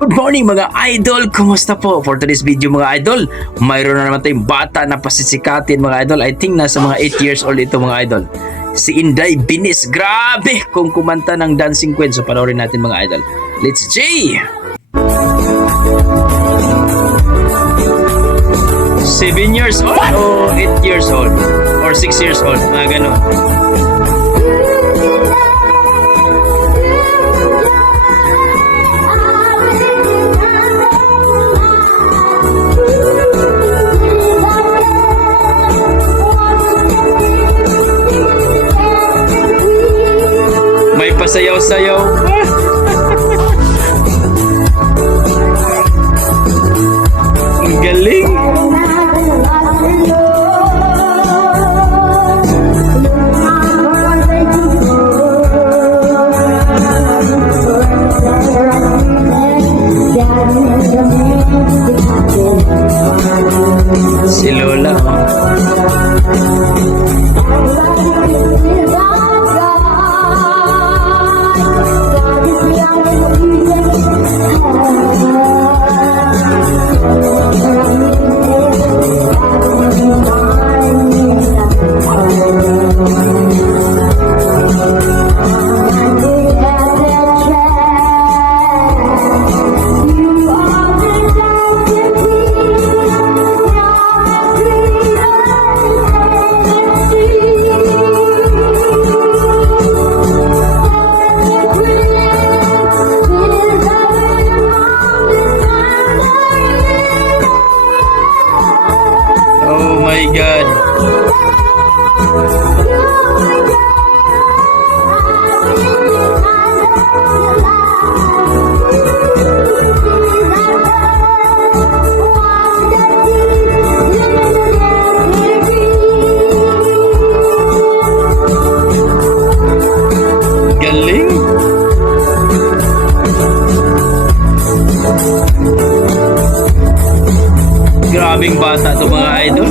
Good morning mga idol! Kumusta po? For today's video mga idol, mayroon na naman tayong bata na pasisikatin mga idol. I think nasa mga 8 years old ito mga idol. Si Inday Binis. Grabe kung kumanta ng Dancing Queen. So panoorin natin mga idol. Let's see! 7 years old o 8 years old or 6 years old, mga ganon. May pasayaw-sayaw. Ang galing. Si Lola, oh my God. Galing. Grabing bata to mga idol.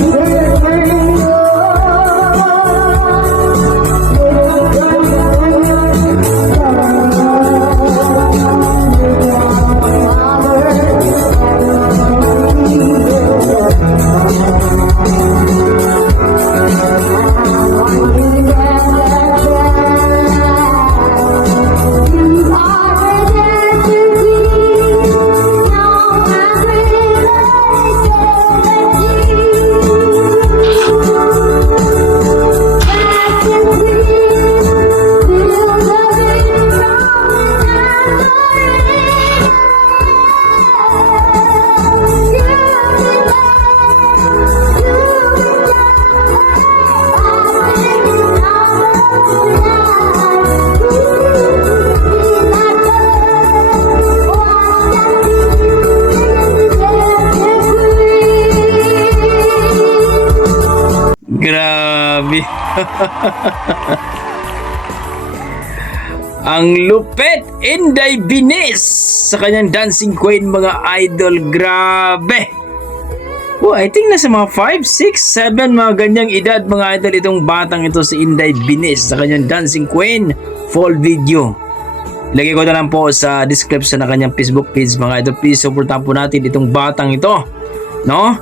Grabe. Ang lupit, Inday Binis sa kanyang Dancing Queen mga idol. Grabe. Oh, I think nasa mga 5, 6, 7 mga ganyang edad mga idol itong batang ito si Inday Binis sa kanyang Dancing Queen full video. Ilagay ko na lang po sa description na kanyang Facebook page mga idol. Please supportan po natin itong batang ito, no?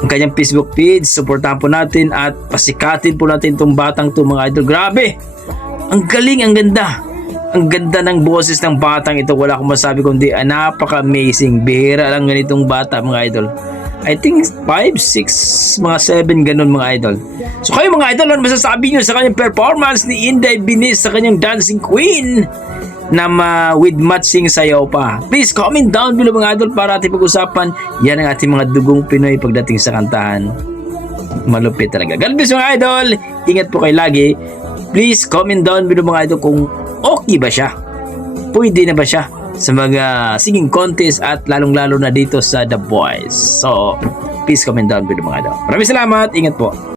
Ang kanyang Facebook page, supportan po natin at pasikatin po natin itong batang to mga idol. Grabe! Ang galing, ang ganda. Ang ganda ng boses ng batang ito. Wala akong masabi kundi napaka-amazing. Bihira lang ganitong bata mga idol. I think 5, 6, mga 7 ganun mga idol. So kayo mga idol, ano masasabi nyo sa kanyang performance ni Inday Binis sa kanyang Dancing Queen na with matching sayaw pa? Please comment down below mga idol para ating pag-usapan. Yan ang ating mga dugong Pinoy pagdating sa kantahan. Malupit talaga. God bless mga idol. Ingat po kayo lagi. Please comment down below mga idol kung okay ba siya. Pwede na ba siya sa mga singing contest at lalong-lalo na dito sa The Voice. So please comment down below mga idol. Maraming salamat. Ingat po.